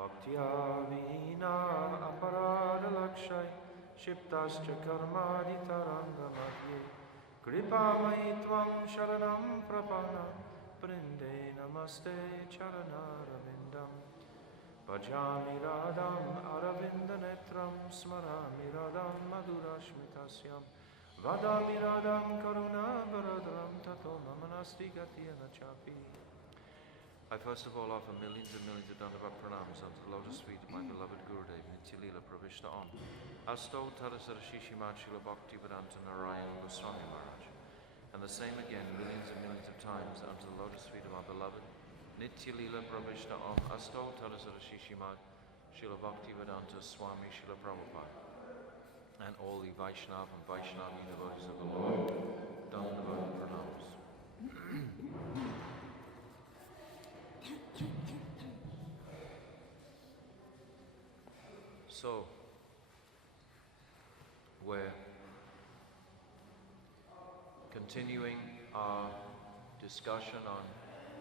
Bhaktya vihina aparada lakshay shiptascha karmadi taranga madhye Kripamai tvam sharanam prapana Prinde namaste charanaravindam Bhajami radham aravinda netram Smarami radham madhurashmitasyam Vadami radham karuna baradram Tato mamanasti gatyana chapi. I first of all offer millions and millions of Dandavat pranams unto the lotus feet of my beloved Gurudev Nityalila Pravishna Om Asto Tadasara Shishimad Srila Bhativedanta Narayana Goswami Maharaj. And the same again millions and millions of times unto the lotus feet of my beloved Nityalila Pravishna Om Asto Tadasara Shishimad Srila Bhativedanta Swami Srila Prabhupada. And all the Vaishnav and Vaishnavi devotees of the Lord, Dandavat pranams. So, we're continuing our discussion on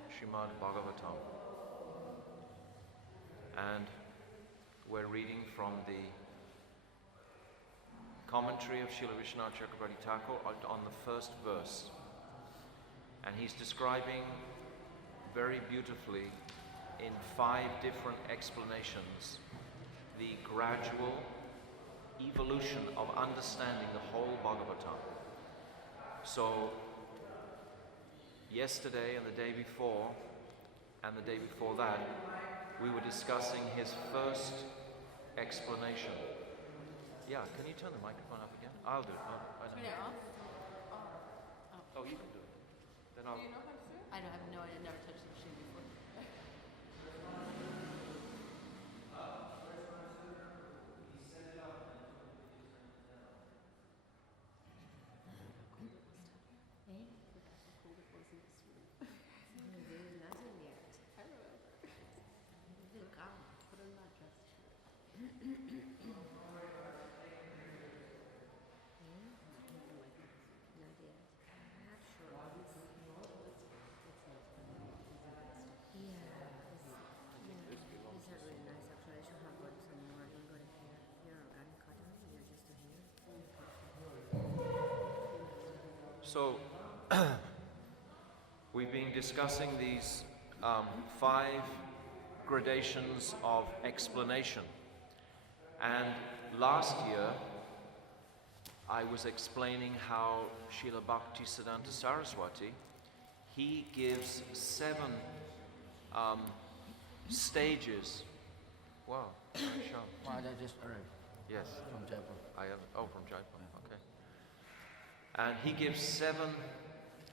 Srimad Bhagavatam, and we're reading from the commentary of Srila Vishwanath Chakravarti Thakur on the first verse, and he's describing very beautifully in 5 different explanations the gradual evolution of understanding the whole Bhagavatam. So, yesterday and the day before, and the day before that, we were discussing his first explanation. Yeah, can you turn the microphone up again? I'll do it. No, I don't. Turn it off? Oh, you can do it. Then I'll. Do you know how to do it? I don't have no idea. Never touched the machine before. So, we've been discussing these 5 gradations of explanation. And last year, I was explaining how Srila Bhaktisiddhanta Saraswati, he gives 7 stages. Wow, very sharp. Maharaj just arrived. Yes. From Jaipur. I am. Oh, from Jaipur. Okay. And he gives 7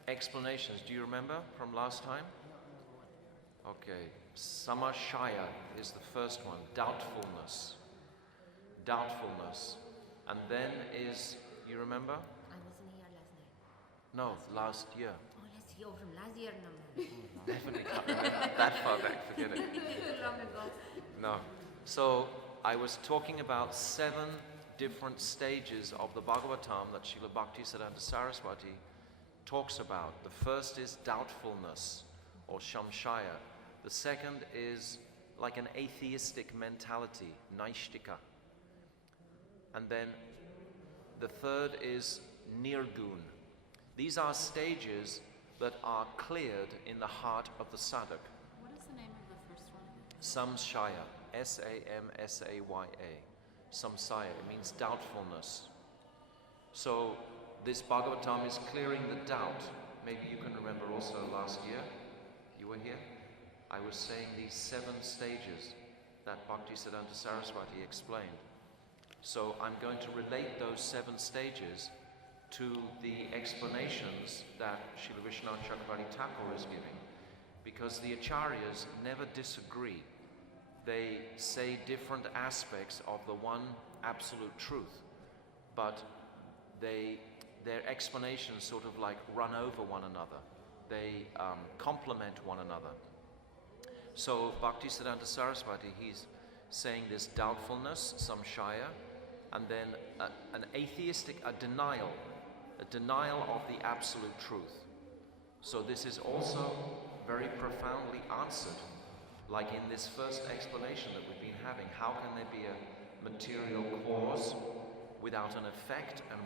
explanations. Do you remember from last time? Okay. Samashaya is the first one. Doubtfulness. Doubtfulness. And then is, you remember? I wasn't here last night. No, last year. Oh, last year, from last year, no. Definitely can't remember that far back. Forget it. Too long ago. No. So I was talking about 7 different stages of the Bhagavatam that Srila Bhaktisiddhanta Saraswati talks about. The first is doubtfulness, or shamshaya. The second is like an atheistic mentality, naishtika. And then the third is nirgun. These are stages that are cleared in the heart of the sadhak. What is the name of the first one? Samshaya, S-A-M-S-A-Y-A. Samsaya, it means doubtfulness. So this Bhagavatam is clearing the doubt. Maybe you can remember also last year, you were here, I was saying these 7 stages that Bhaktisiddhanta Saraswati explained. So I'm going to relate those 7 stages to the explanations that Srila Vishwanath Chakravarti Thakur is giving, because the acharyas never disagree. They say different aspects of the one absolute truth, but their explanations sort of like run over one another. They complement one another. So Bhaktisiddhanta Saraswati, he's saying this doubtfulness, samshaya, and then an atheistic, a denial of the absolute truth. So this is also very profoundly answered Like in this first explanation that we've been having, how can there be a material cause without an effect, and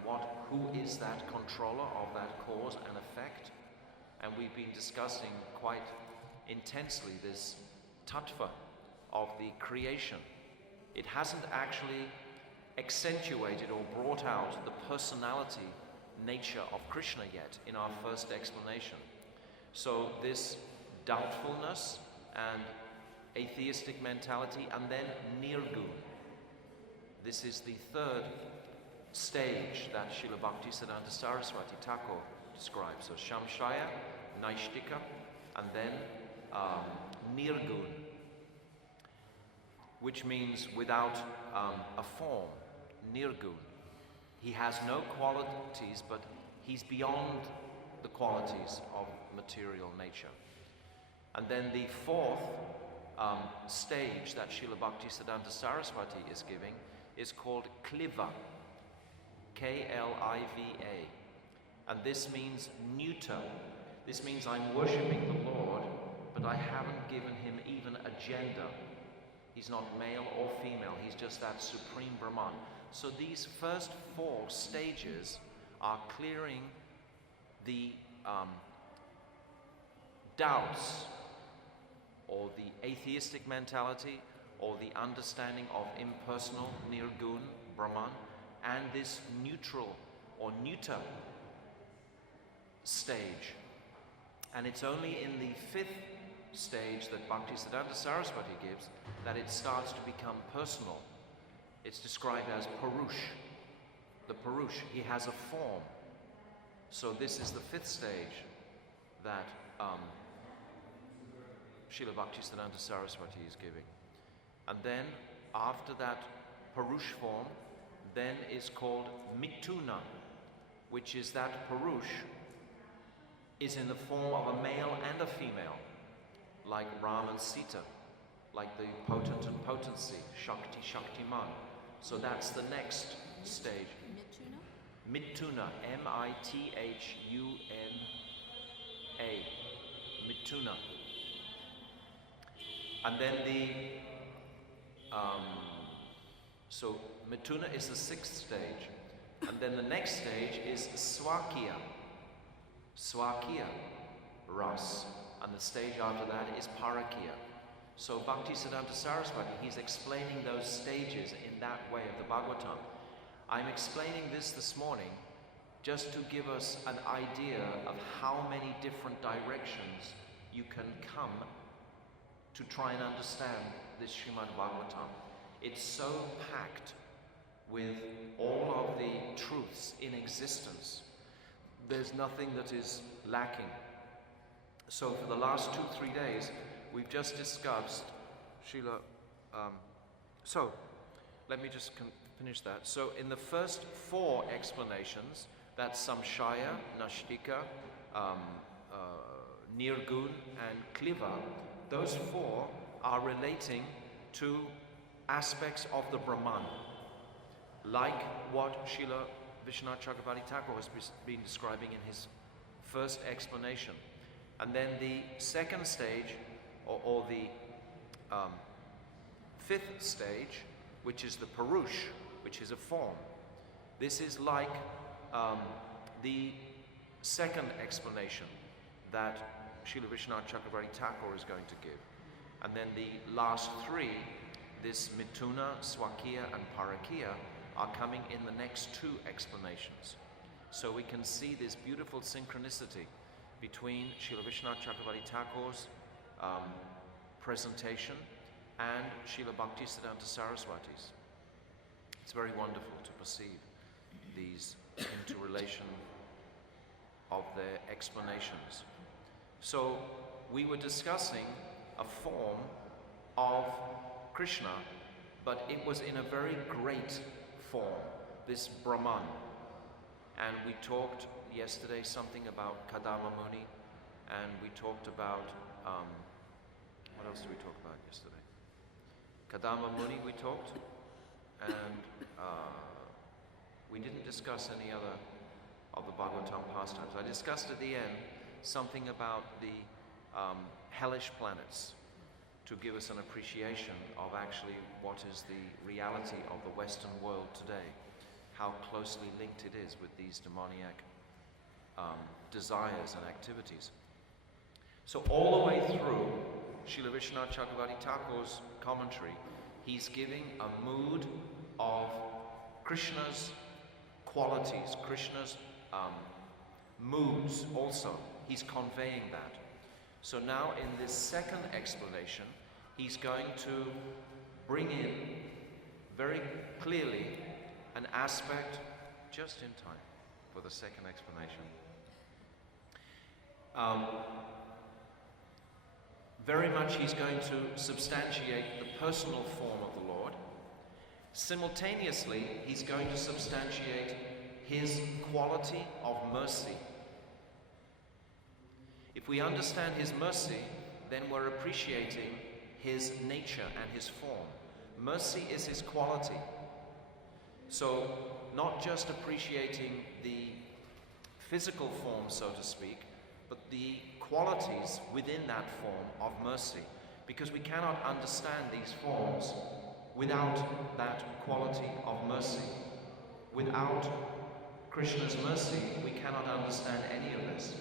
who is that controller of that cause and effect? And we've been discussing quite intensely this tattva of the creation. It hasn't actually accentuated or brought out the personality nature of Krishna yet in our first explanation. So this doubtfulness and atheistic mentality, and then nirgun. This is the third stage that Srila Bhaktisiddhanta Saraswati Thakur describes. So Shamshaya, Naishtika, and then nirgun, which means without a form, nirgun. He has no qualities, but he's beyond the qualities of material nature. And then the fourth stage that Srila Bhaktisiddhanta Saraswati is giving is called kliva, K-L-I-V-A. And this means neuter. This means I'm worshipping the Lord, but I haven't given him even a gender. He's not male or female, he's just that supreme Brahman. So these first four stages are clearing the doubts or the atheistic mentality or the understanding of impersonal nirgun Brahman, and this neutral or neuter stage. And it's only in the fifth stage that Bhaktisiddhanta Saraswati gives that it starts to become personal. It's described as Purush. The Purush, he has a form. So this is the fifth stage that Srila Bhaktisiddhanta Saraswati is giving. And then after that Purush form, then is called Mituna, which is that Purush is in the form of a male and a female, like Ram and Sita, like the potent and potency, Shakti, Shaktiman. So that's the next stage. Mituna, M-I-T-H-U-N-A, Mituna. And then so Mituna is the sixth stage. And then the next stage is Swakiya. Swakiya, Ras. And the stage after that is Parakiya. So Bhaktisiddhanta Saraswati, he's explaining those stages in that way of the Bhagavatam. I'm explaining this morning just to give us an idea of how many different directions you can come to try and understand this Srimad Bhagavatam. It's so packed with all of the truths in existence. There's nothing that is lacking. So for the last 2-3 days, we've just discussed Srila. So let me just finish that. So in the first four explanations, that's Samshaya, Nashtika, Nirgun, and Kliva, those four are relating to aspects of the Brahman, like what Srila Vishwanath Chakravarti Thakur has been describing in his first explanation. And then the second stage, or the fifth stage, which is the Purush, which is a form. This is like the second explanation that Srila Vishwanath Chakravarti Thakur is going to give. And then the last three, this Mituna, Swakiya, and Parakiya, are coming in the next two explanations. So we can see this beautiful synchronicity between Srila Vishwanath Chakravarti Thakur's presentation and Srila Bhaktisiddhanta Saraswati's. It's very wonderful to perceive these interrelation of their explanations. So we were discussing a form of Krishna, but it was in a very great form, this Brahman. And we talked yesterday something about Kadama Muni, and we talked about, what else did we talk about yesterday? Kadama Muni we talked, and we didn't discuss any other of the Bhagavatam pastimes. I discussed at the end something about the hellish planets, to give us an appreciation of actually what is the reality of the Western world today, how closely linked it is with these demoniac desires and activities. So all the way through Srila Vishwanath Chakravarti Thakur's commentary, he's giving a mood of Krishna's qualities, Krishna's moods also. He's conveying that. So now in this second explanation, he's going to bring in very clearly an aspect, just in time for the second explanation. Very much he's going to substantiate the personal form of the Lord. Simultaneously, he's going to substantiate his quality of mercy. If we understand his mercy, then we're appreciating his nature and his form. Mercy is his quality. So, not just appreciating the physical form, so to speak, but the qualities within that form of mercy. Because we cannot understand these forms without that quality of mercy. Without Krishna's mercy, we cannot understand any of this.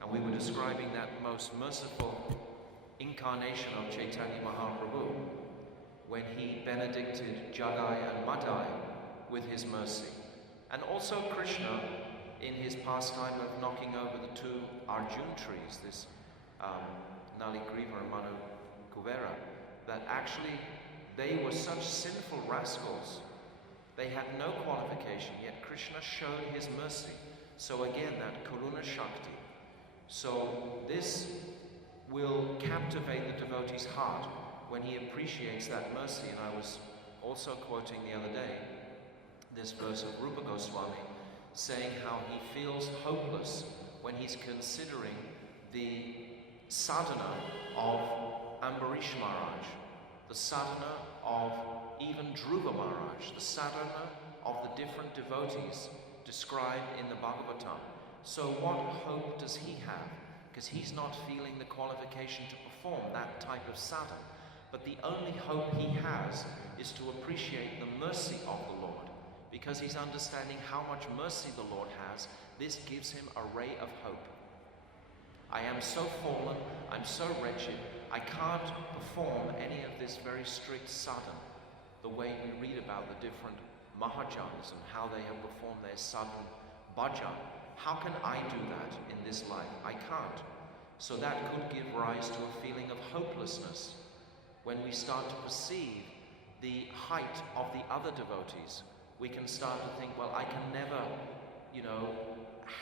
And we were describing that most merciful incarnation of Chaitanya Mahaprabhu when he benedicted Jagai and Madai with his mercy. And also Krishna in his pastime of knocking over the two Arjun trees, this Naligriva and Manu Kuvera, that actually they were such sinful rascals. They had no qualification, yet Krishna showed his mercy. So again, that Karuna Shakti. So this will captivate the devotee's heart when he appreciates that mercy. And I was also quoting the other day this verse of Rupa Goswami, saying how he feels hopeless when he's considering the sadhana of Ambarish Maharaj, the sadhana of even Dhruva Maharaj, the sadhana of the different devotees described in the Bhagavatam. So what hope does he have? Because he's not feeling the qualification to perform that type of sadhana. But the only hope he has is to appreciate the mercy of the Lord. Because he's understanding how much mercy the Lord has, this gives him a ray of hope. I am so fallen, I'm so wretched, I can't perform any of this very strict sadhana, the way we read about the different Mahajans and how they have performed their sadhana bhajan. How can I do that in this life? I can't. So that could give rise to a feeling of hopelessness when we start to perceive the height of the other devotees. We can start to think, well, I can never,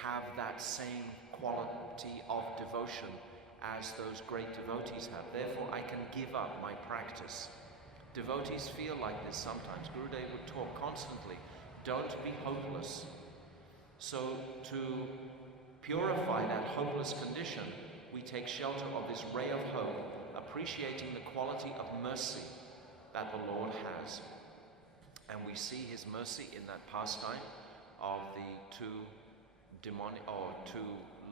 have that same quality of devotion as those great devotees have. Therefore, I can give up my practice. Devotees feel like this sometimes. Gurudev would talk constantly, don't be hopeless. So to purify that hopeless condition, we take shelter of this ray of hope, appreciating the quality of mercy that the Lord has. And we see his mercy in that pastime of the two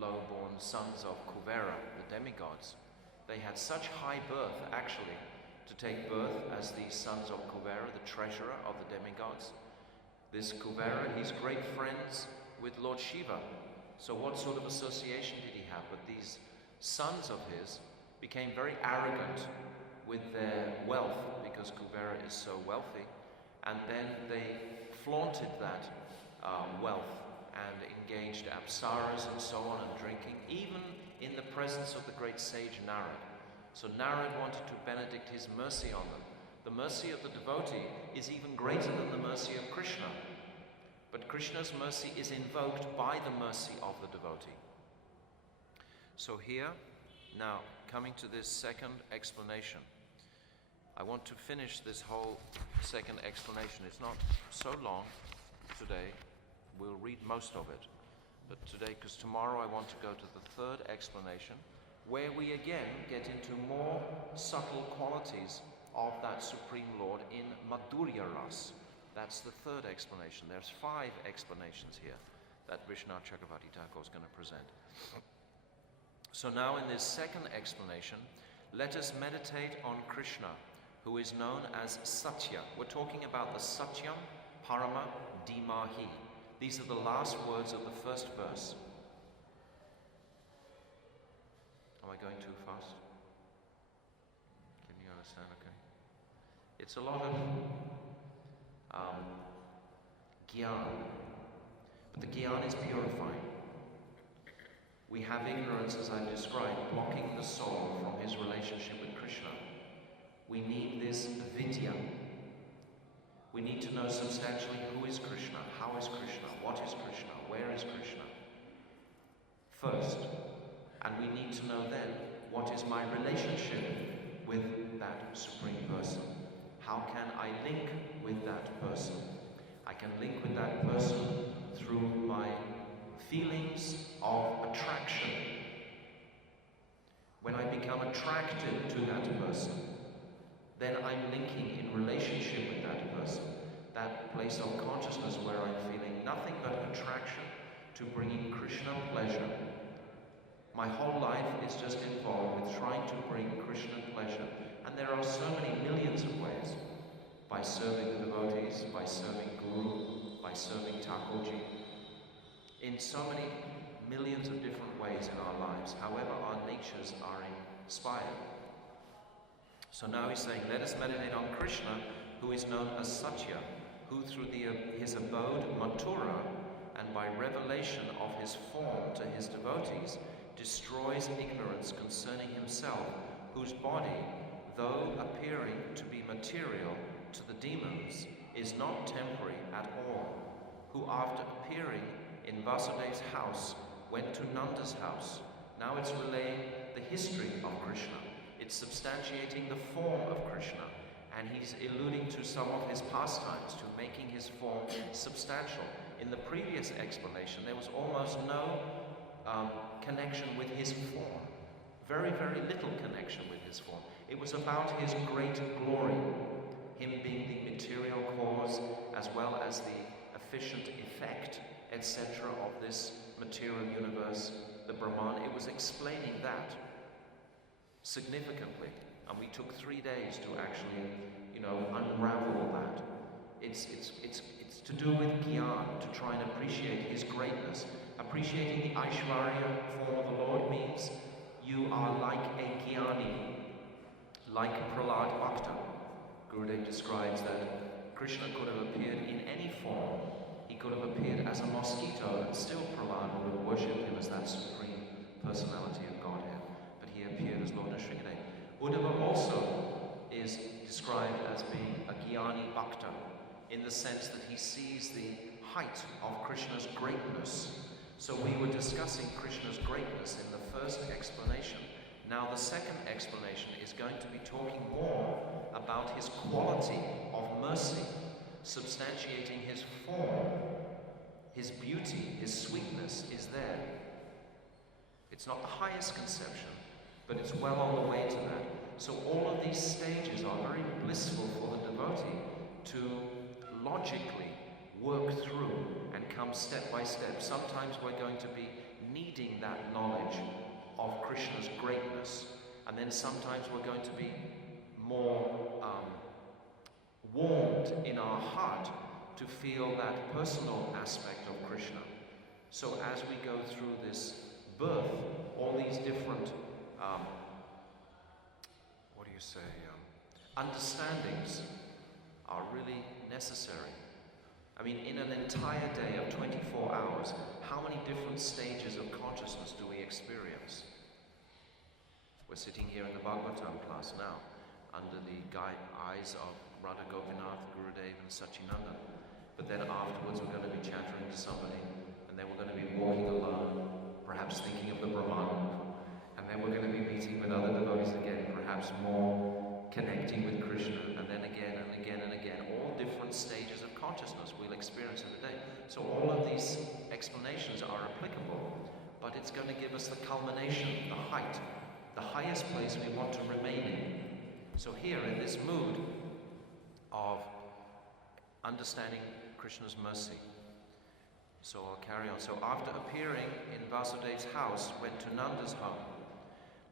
low-born sons of Kuvera, the demigods. They had such high birth, actually, to take birth as the sons of Kuvera, the treasurer of the demigods. This Kuvera, he's great friends with Lord Shiva. So what sort of association did he have? But these sons of his became very arrogant with their wealth, because Kuvera is so wealthy, and then they flaunted that wealth and engaged apsaras and so on, and drinking, even in the presence of the great sage Narad. So Narad wanted to benedict his mercy on them. The mercy of the devotee is even greater than the mercy of Krishna. But Krishna's mercy is invoked by the mercy of the devotee. So here, now, coming to this second explanation, I want to finish this whole second explanation. It's not so long today. We'll read most of it. But today, because tomorrow I want to go to the third explanation, where we again get into more subtle qualities of that Supreme Lord in Madhurya Ras. That's the third explanation. There's 5 explanations here that Vishwanath Chakravarti Thakur is going to present. So now in this second explanation, Let us meditate on Krishna, who is known as Satya. We're talking about the Satyam, Parama, Dhimahi. These are the last words of the first verse. Am I going too fast? Can you understand? Okay. It's a lot of gyan, but the gyan is purifying. We have ignorance, as I described, blocking the soul from his relationship with Krishna. We need this vidya. We need to know substantially who is Krishna, how is Krishna, what is Krishna, where is Krishna first. And we need to know then, what is my relationship with that Supreme Person? How can I link with that person? I can link with that person through my feelings of attraction. When I become attracted to that person, then I'm linking in relationship with that person, that place of consciousness where I'm feeling nothing but attraction to bringing Krishna pleasure. My whole life is just involved with trying to bring Krishna pleasure, and there are so many millions of ways. By serving the devotees, by serving Guru, by serving Thakurji, in so many millions of different ways in our lives. However, our natures are inspired. So now he's saying, let us meditate on Krishna, who is known as Satya, who through his abode Mathura, and by revelation of his form to his devotees, destroys ignorance concerning himself, whose body, though appearing to be material to the demons, is not temporary at all, who after appearing in Vasudev's house went to Nanda's house. Now it's relaying the history of Krishna. It's substantiating the form of Krishna, and he's alluding to some of his pastimes, to making his form substantial. In the previous explanation, there was almost no connection with his form. Very, very little connection with his form. It was about his great glory, him being the material cause as well as the efficient effect, etc. of this material universe, the Brahman. It was explaining that significantly, and we took 3 days to actually, unravel that. It's to do with Gyan, to try and appreciate his greatness. Appreciating the Aishwarya form of the Lord means you are like a Gyani, like Prahlad Bhakta. Gurudev describes that Krishna could have appeared in any form. He could have appeared as a mosquito, and still Prahlad would have worshipped him as that supreme personality of Godhead. But he appeared as Lord Nrsimhadev. Uddhava also is described as being a Gyani Bhakta, in the sense that he sees the height of Krishna's greatness. So we were discussing Krishna's greatness in the first explanation. Now the second explanation is going to be talking more about his quality of mercy, substantiating his form, his beauty, his sweetness is there. It's not the highest conception, but it's well on the way to that. So all of these stages are very blissful for the devotee to logically work through and come step by step. Sometimes we're going to be needing that knowledge of Krishna's greatness, and then sometimes we're going to be more warmed in our heart to feel that personal aspect of Krishna. So as we go through this birth, all these different understandings are really necessary. I mean, in an entire day of 24 hours, how many different stages of consciousness do we experience? We're sitting here in the Bhagavatam class now, under the eyes of Radha Gopinath, Gurudev and Sachinanda. But then afterwards we're going to be chattering to somebody, and then we're going to be walking alone, perhaps thinking of the Brahman, and then we're going to be meeting with other devotees again, perhaps more connecting with Krishna, and then again and again and again. All different stages of consciousness we'll experience in the day. So all of these explanations are applicable, but it's going to give us the culmination, the height, the highest place we want to remain in. So here, in this mood of understanding Krishna's mercy, so I'll carry on. So after appearing in Vasudev's house, went to Nanda's home,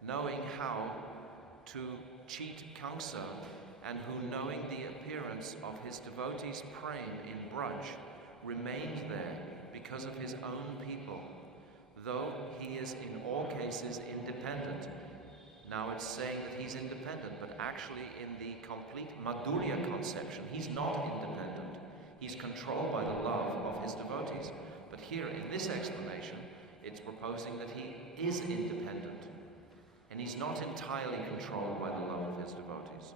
knowing how to cheat Kamsa, and who, knowing the appearance of his devotees' praying in Braj, remained there because of his own people, though he is in all cases independent. Now it's saying that he's independent, but actually in the complete Madhurya conception, he's not independent. He's controlled by the love of his devotees. But here in this explanation, it's proposing that he is independent, and he's not entirely controlled by the love of his devotees,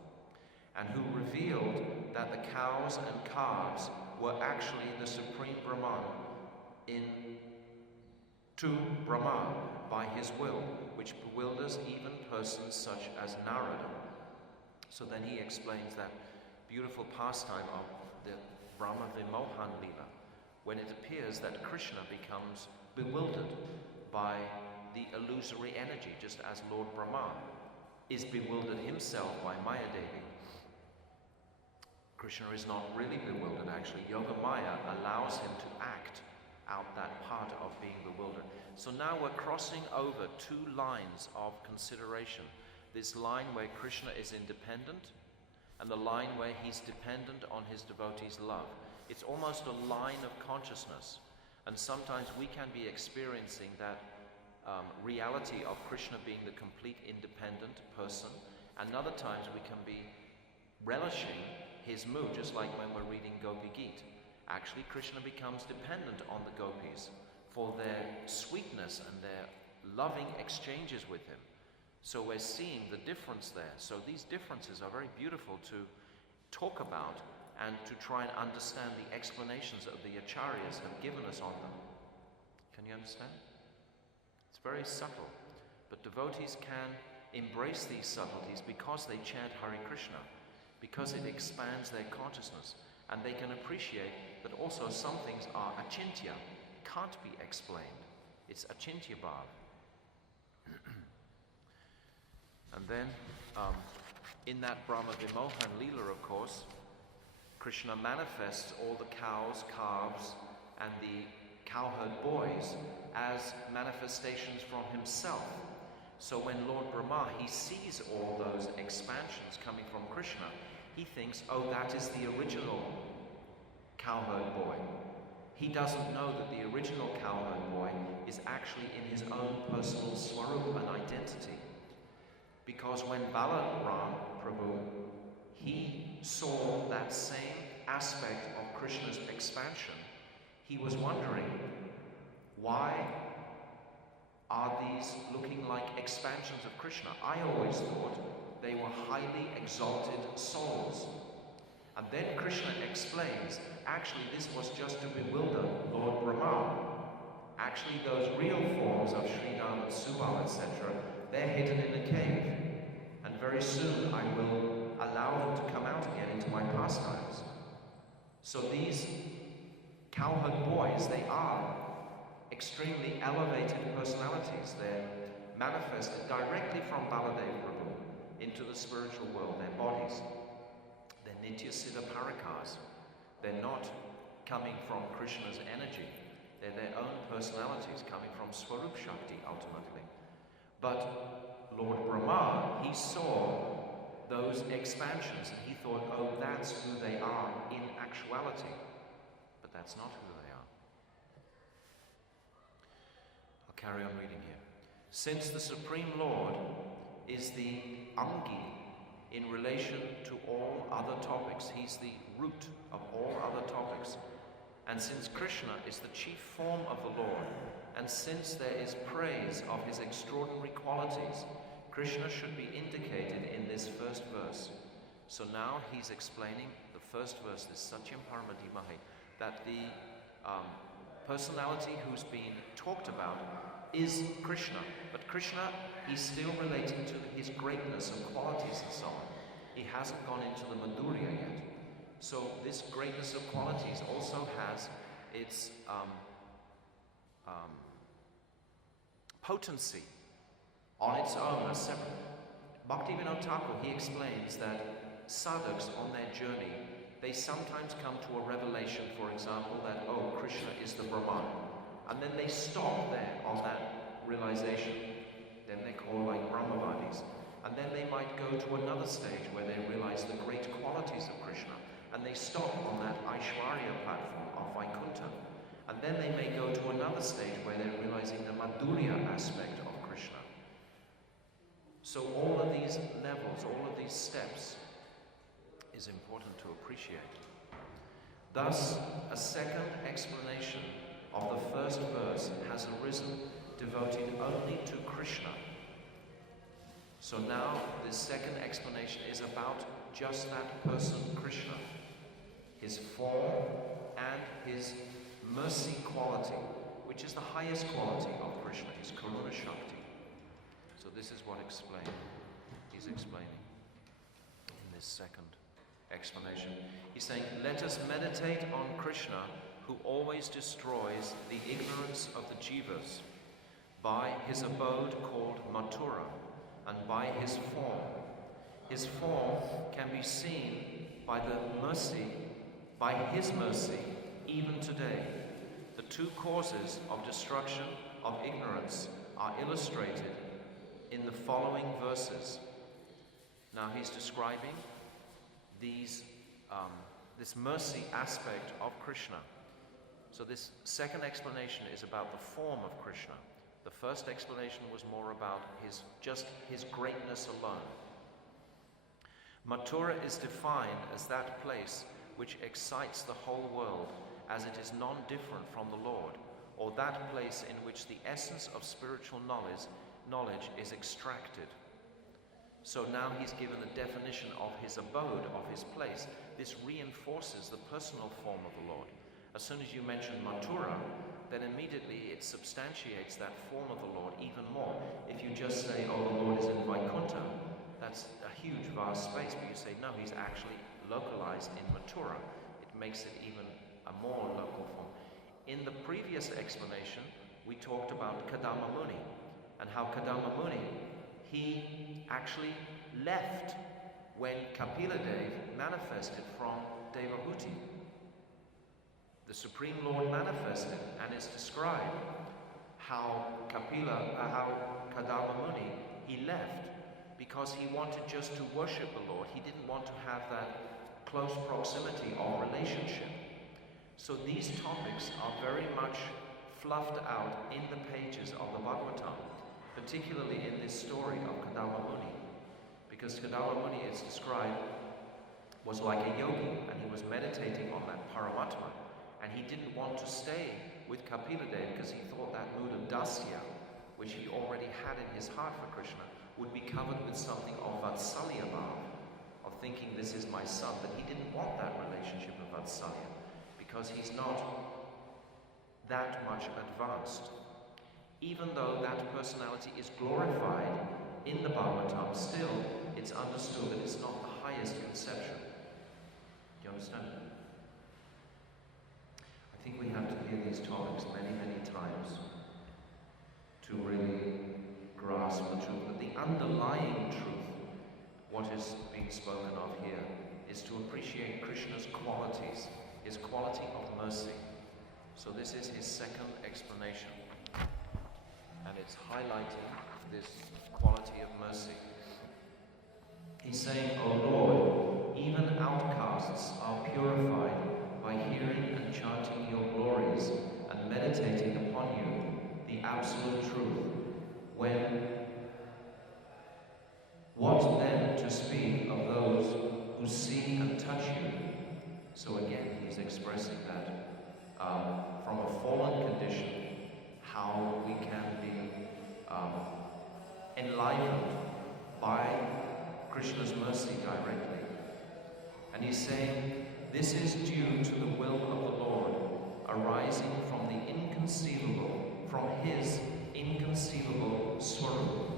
and who revealed that the cows and calves were actually the Supreme Brahman to Brahma by his will, which bewilders even persons such as Narada. So then he explains that beautiful pastime of the Brahma Vimohan Lila, when it appears that Krishna becomes bewildered by the illusory energy, just as Lord Brahma is bewildered himself by Maya Devi. Krishna is not really bewildered, actually. Yoga Maya allows him to act out that part of being bewildered. So now we're crossing over two lines of consideration. This line where Krishna is independent, and the line where he's dependent on his devotees' love. It's almost a line of consciousness. And sometimes we can be experiencing that reality of Krishna being the complete independent person, and other times we can be relishing his mood, just like when we're reading Gopi Geet. Actually, Krishna becomes dependent on the gopis for their sweetness and their loving exchanges with him. So we're seeing the difference there. So these differences are very beautiful to talk about and to try and understand the explanations that the acharyas have given us on them. Can you understand? It's very subtle, but devotees can embrace these subtleties because they chant Hare Krishna, because it expands their consciousness, and they can appreciate that also some things are achintya, can't be explained. It's achintya bhav. And then, in that Brahma Vimohan Leela, of course, Krishna manifests all the cows, calves, and the cowherd boys as manifestations from himself. So when Lord Brahma, he sees all those expansions coming from Krishna, he thinks, oh, that is the original cowherd boy. He doesn't know that the original cowherd boy is actually in his own personal swarup and identity. Because when Balaram Prabhu, he saw that same aspect of Krishna's expansion, he was wondering, why are these looking like expansions of Krishna? I always thought they were highly exalted souls. And then Krishna explains, actually this was just to bewilder Lord Brahma. Actually those real forms of Sridham and Subal, etc., they're hidden in a cave. And very soon I will allow them to come out again into my pastimes. So these cowherd boys, they are extremely elevated personalities. They're manifested directly from Baladev Prabhu into the spiritual world, their bodies. They're Nitya Siddha Parakas. They're not coming from Krishna's energy. They're their own personalities coming from Swarup Shakti ultimately. But Lord Brahma, he saw those expansions and he thought, oh, that's who they are in actuality. But that's not who they are. I'll carry on reading here. Since the Supreme Lord is the Angi in relation to all other topics, he's the root of all other topics, and since Krishna is the chief form of the Lord, and since there is praise of his extraordinary qualities, Krishna should be indicated in this first verse. So now he's explaining the first verse, this Satyam Paramadimahi, that the personality who's been talked about is Krishna. But Krishna, he's still relating to his greatness and qualities and so on. He hasn't gone into the Madhurya yet. So this greatness of qualities also has its potency on its own as separate. Bhativedanta Thakur, he explains that sadhaks on their journey, they sometimes come to a revelation, for example, that, oh, Krishna is the Brahman. And then they stop there on that realization. Then they're called like Brahmavadis. And then they might go to another stage where they realize the great qualities of Krishna, and they stop on that Aishwarya platform of Vaikuntha. And then they may go to another stage where they're realizing the Madhurya aspect of Krishna. So all of these levels, all of these steps is important to appreciate. Thus, a second explanation of the first verse has arisen, devoted only to Krishna. So now this second explanation is about just that person, Krishna, his form and his mercy quality, which is the highest quality of Krishna, his Karuna Shakti. So this is what he's explaining in this second explanation. He's saying, let us meditate on Krishna, who always destroys the ignorance of the jivas by his abode called Mathura and by his form. His form can be seen by his mercy, even today. The two causes of destruction of ignorance are illustrated in the following verses. Now he's describing this mercy aspect of Krishna. So this second explanation is about the form of Krishna. The first explanation was more about his greatness alone. Mathura is defined as that place which excites the whole world, as it is non-different from the Lord, or that place in which the essence of spiritual knowledge is extracted. So now he's given a definition of his abode, of his place. This reinforces the personal form of the Lord. As soon as you mention Mathura, then immediately it substantiates that form of the Lord even more. If you just say, oh, the Lord is in Vaikuntha, that's a huge, vast space, but you say, no, he's actually localized in Mathura. It makes it even a more local form. In the previous explanation, we talked about Kadama Muni, and how Kadama Muni, he actually left when Kapila Dev manifested from Devahuti. The Supreme Lord manifested, and it's described how Kadama Muni, he left because he wanted just to worship the Lord. He didn't want to have that close proximity or relationship. So these topics are very much fluffed out in the pages of the Bhagavatam, particularly in this story of Kadama Muni, because Kadama Muni is described was like a yogi, and he was meditating on that Paramatma, and he didn't want to stay with Kapila Dev because he thought that mood of dasya, which he already had in his heart for Krishna, would be covered with something of Vatsalya Bhav, of thinking this is my son, but he didn't want that relationship of Vatsalya because he's not that much advanced. Even though that personality is glorified in the Bhagavatam, still it's understood that it's not the highest conception. Do you understand? I think we have to hear these topics many, many times to really grasp the truth. But the underlying truth, what is being spoken of here, is to appreciate Krishna's qualities, his quality of mercy. So this is his second explanation, and it's highlighting this quality of mercy. He's saying, O Lord, even outcasts are purified by hearing and chanting your glories and meditating upon you, the absolute truth. What then to speak of those who see and touch you? So again, he's expressing that from a fallen condition, how we can be enlightened by Krishna's mercy directly. And he's saying, this is due to the will of the Lord, arising from the inconceivable, from his inconceivable Swarup,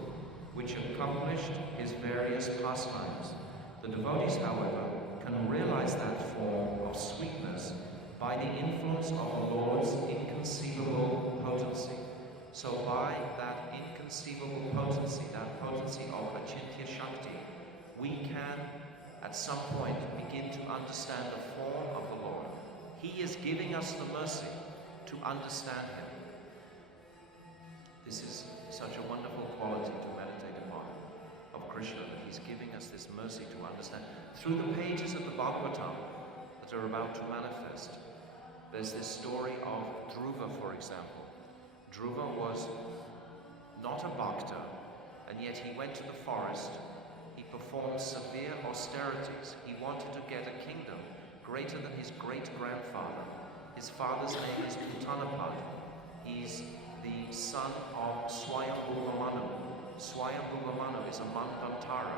which accomplished his various pastimes. The devotees, however, can realize that form of sweetness by the influence of the Lord's inconceivable potency. So by that inconceivable potency, that potency of Achintya Shakti, we can at some point begin to understand the form of the Lord. He is giving us the mercy to understand him. This is such a wonderful quality to meditate upon of Krishna. Krishna, that he's giving us this mercy to understand. Through the pages of the Bhagavatam that are about to manifest, there's this story of Dhruva, for example. Dhruva was not a bhakta, and yet he went to the forest. He performed severe austerities. He wanted to get a kingdom greater than his great-grandfather. His father's name is Uttanapad. He's the son of Swayambhuva Manu. Swayambhuva Manu is a Manvantara.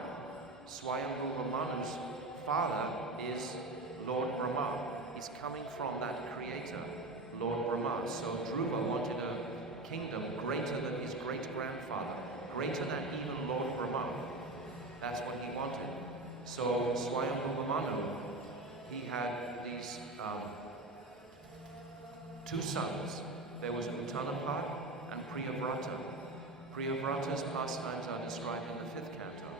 Swayambhuva Manu's father is Lord Brahma. He's coming from that creator, Lord Brahma. So Dhruva wanted a kingdom greater than his great-grandfather, greater than even Lord Brahma. That's what he wanted. So Swayambhuva Manu, he had these two sons. There was Uttanapad and Priyavrata. Priyavrata's pastimes are described in the 5th canto.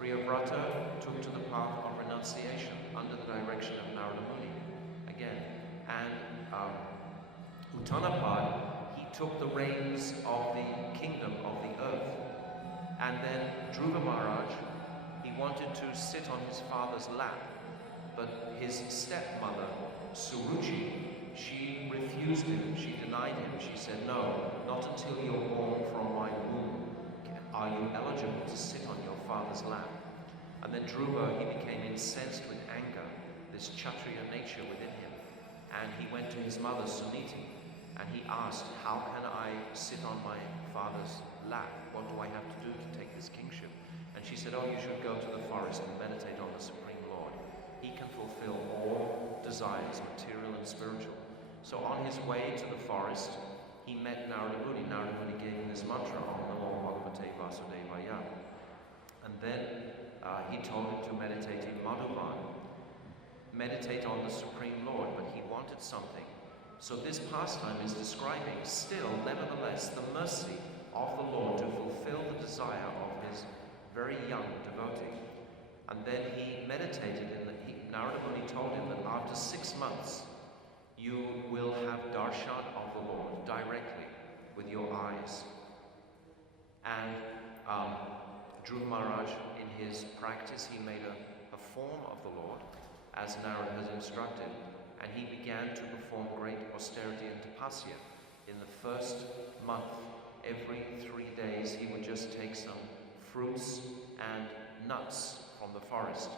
Priyavrata took to the path of renunciation under the direction of Narada Muni again. And Uttanapad, he took the reins of the kingdom of the earth. And then Dhruva Maharaj, he wanted to sit on his father's lap, but his stepmother, Suruchi, she refused him, she denied him. She said, no, not until you're born from my womb are you eligible to sit on your father's lap. And then Dhruva, he became incensed with anger, this Kshatriya nature within him. And he went to his mother, Suniti, and he asked, how can I sit on my father's lap? What do I have to do to take this kingship? And she said, oh, you should go to the forest and meditate on the Supreme Lord. He can fulfill all desires, material and spiritual. So on his way to the forest, he met Narada Muni. Narada Muni gave him this mantra, Om Namo Bhagavate Vasudevaya. And then he told him to meditate in Madhuvan, meditate on the Supreme Lord, but he wanted something. So this pastime is describing still, nevertheless, the mercy of the Lord to fulfill the desire of his very young devotee. And then he meditated Narada Muni told him that after 6 months, you will have darshan of the Lord directly with your eyes. And Dhruva Maharaj, in his practice, he made a form of the Lord, as Narada has instructed, and he began to perform great austerity and tapasya. In the first month, every 3 days, he would just take some fruits and nuts from the forest.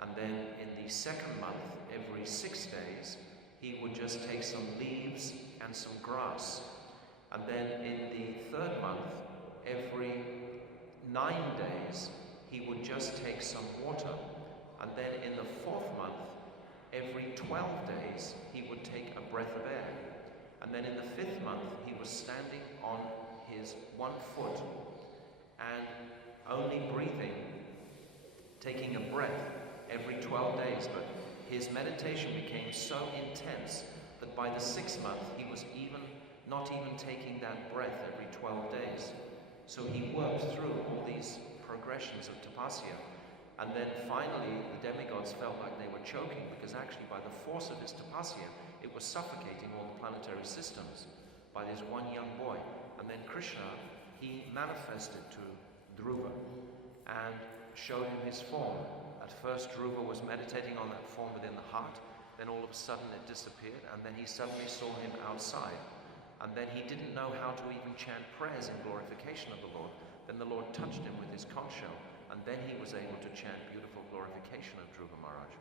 And then in the second month, every 6 days, he would just take some leaves and some grass. And then in the third month, every 9 days, he would just take some water. And then in the fourth month, every 12 days, he would take a breath of air. And then in the 5th month, he was standing on his 1 foot and only breathing, taking a breath every 12 days. But his meditation became so intense that by the 6th month, he was not even taking that breath every 12 days. So he worked through all these progressions of tapasya. And then finally, the demigods felt like they were choking, because actually by the force of his tapasya, it was suffocating all the planetary systems by this one young boy. And then Krishna, he manifested to Dhruva and showed him his form. At first, Dhruva was meditating on that form within the heart. Then all of a sudden it disappeared, and then he suddenly saw him outside. And then he didn't know how to even chant prayers in glorification of the Lord. Then the Lord touched him with his conch shell, and then he was able to chant beautiful glorification of Dhruva Maharaj.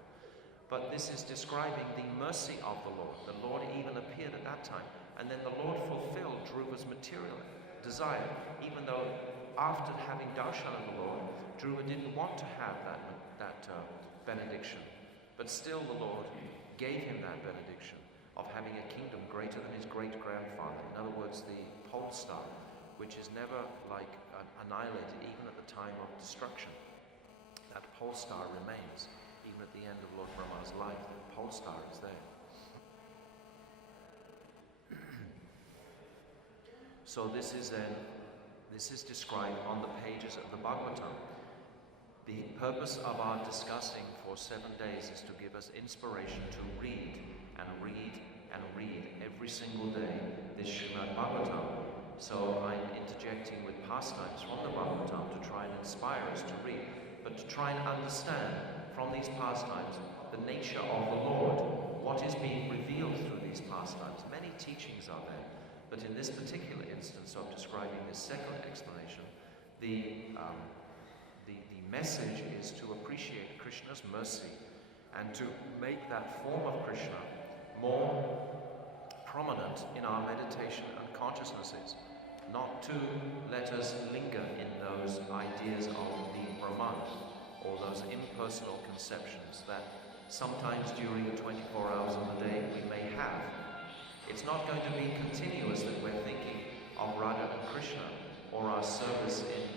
But this is describing the mercy of the Lord. The Lord even appeared at that time, and then the Lord fulfilled Dhruva's material desire, even though after having darshan of the Lord, Dhruva didn't want to have that benediction. But still the Lord gave him that benediction of having a kingdom greater than his great-grandfather. In other words, the pole star, which is never annihilated even at the time of destruction. That pole star remains even at the end of Lord Brahma's life. The pole star is there. So this is described on the pages of the Bhagavatam. The purpose of our discussing for 7 days is to give us inspiration to read and read and read every single day this Srimad Bhagavatam, So I'm interjecting with pastimes from the Bhagavatam to try and inspire us to read, but to try and understand from these pastimes the nature of the Lord, what is being revealed through these pastimes. Many teachings are there, but in this particular instance of describing this second explanation, the message is to appreciate Krishna's mercy and to make that form of Krishna more prominent in our meditation and consciousnesses, not to let us linger in those ideas of the Brahman or those impersonal conceptions that sometimes during the 24 hours of the day we may have. It's not going to be continuous that we're thinking of Radha and Krishna or our service in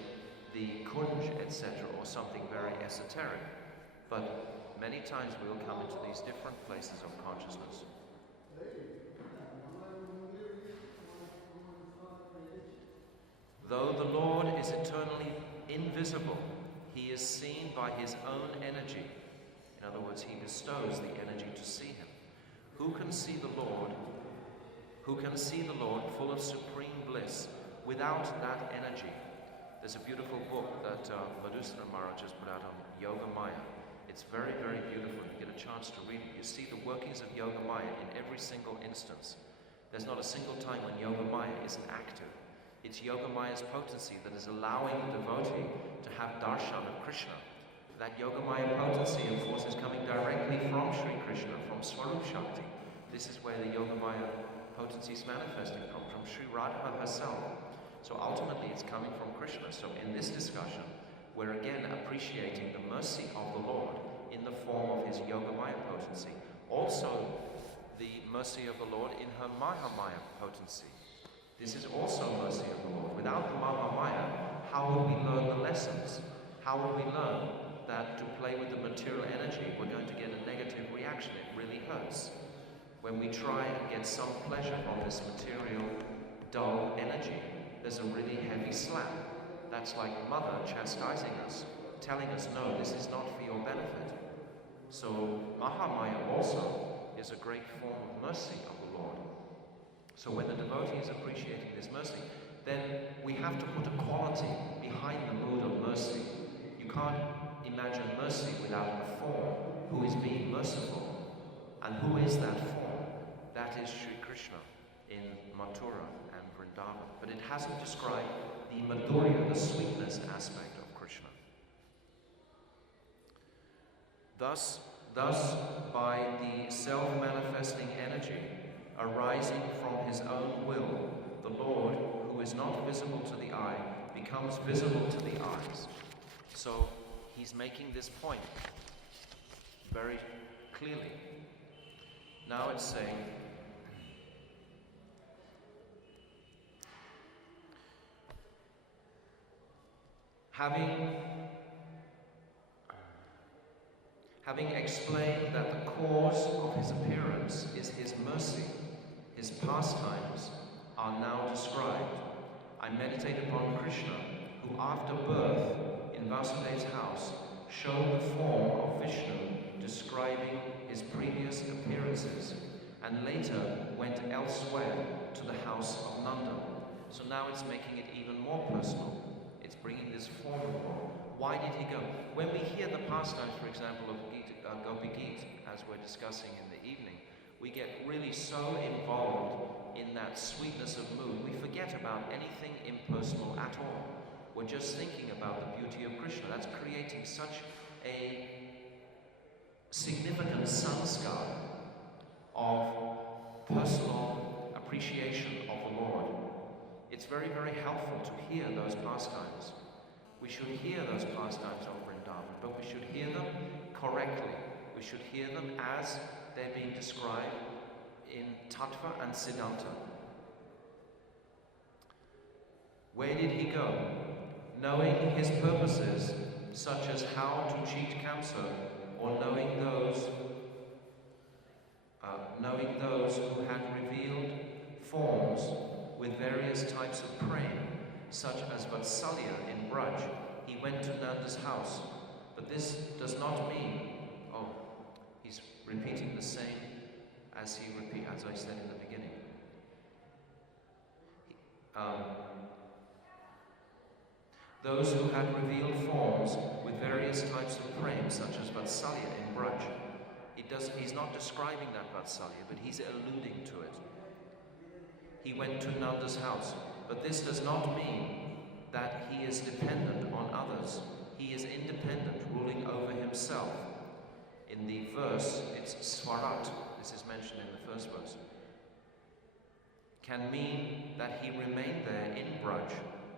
the Kunj, etc., or something very esoteric. But many times we will come into these different places of consciousness. Though the Lord is eternally invisible, he is seen by his own energy. In other words, he bestows the energy to see him. Who can see the Lord? Who can see the Lord full of supreme bliss without that energy? There's a beautiful book that Maharaj has put out on Yoga Maya. It's very, very beautiful. You get a chance to read it. You see the workings of Yoga Maya in every single instance. There's not a single time when Yoga Maya isn't active. It's Yoga Maya's potency that is allowing the devotee to have darshan of Krishna. That Yoga Maya potency, of course, is coming directly from Sri Krishna, from Swarup Shakti. This is where the Yoga Maya potency is manifesting from Sri Radha herself. So ultimately it's coming from Krishna. So in this discussion, we're again appreciating the mercy of the Lord in the form of his Yoga Maya potency. Also the mercy of the Lord in her Mahamaya potency. This is also mercy of the Lord. Without the Mahamaya, how would we learn the lessons? How would we learn that to play with the material energy, we're going to get a negative reaction? It really hurts. When we try and get some pleasure from this material, dull energy, there's a really heavy slap. That's like mother chastising us, telling us, no, this is not for your benefit. So Mahamaya also is a great form of mercy of the Lord. So when the devotee is appreciating this mercy, then we have to put a quality behind the mood of mercy. You can't imagine mercy without a form who is being merciful. And who is that form? That is Sri Krishna in Mathura and Vrindavan. But it hasn't described the madhurya, the sweetness aspect of Krishna. Thus, by the self-manifesting energy arising from his own will, the Lord, who is not visible to the eye, becomes visible to the eyes. So he's making this point very clearly. Now it's saying, having explained that the cause of his appearance is his mercy, his pastimes are now described. I meditate upon Krishna, who after birth in Vasudev's house showed the form of Vishnu, describing his previous appearances, and later went elsewhere to the house of Nanda. So now it's making it even more personal. It's bringing this form of Lord. Why did he go? When we hear the pastimes, for example, of Gopi Geet, as we're discussing in the evening, we get really so involved in that sweetness of mood, we forget about anything impersonal at all. We're just thinking about the beauty of Krishna. That's creating such a significant sanskar of personal appreciation of the Lord. It's very, very helpful to hear those pastimes. We should hear those pastimes of Vrindavan, but we should hear them correctly. We should hear them as they're being described in Tattva and Siddhanta. Where did he go? Knowing his purposes, such as how to cheat Kamsa, or knowing those who had revealed forms with various types of praying, such as Vatsalya in Braj, he went to Nanda's house. But this does not mean, he's repeating the same as I said in the beginning. those who had revealed forms with various types of prema, such as Vatsalya in Braj. He's not describing that Vatsalya, but he's alluding to it. He went to Nanda's house, but this does not mean that he is dependent on others. He is independent, ruling over himself. In the verse, it's Swarat, this is mentioned in the first verse, can mean that he remained there in Braj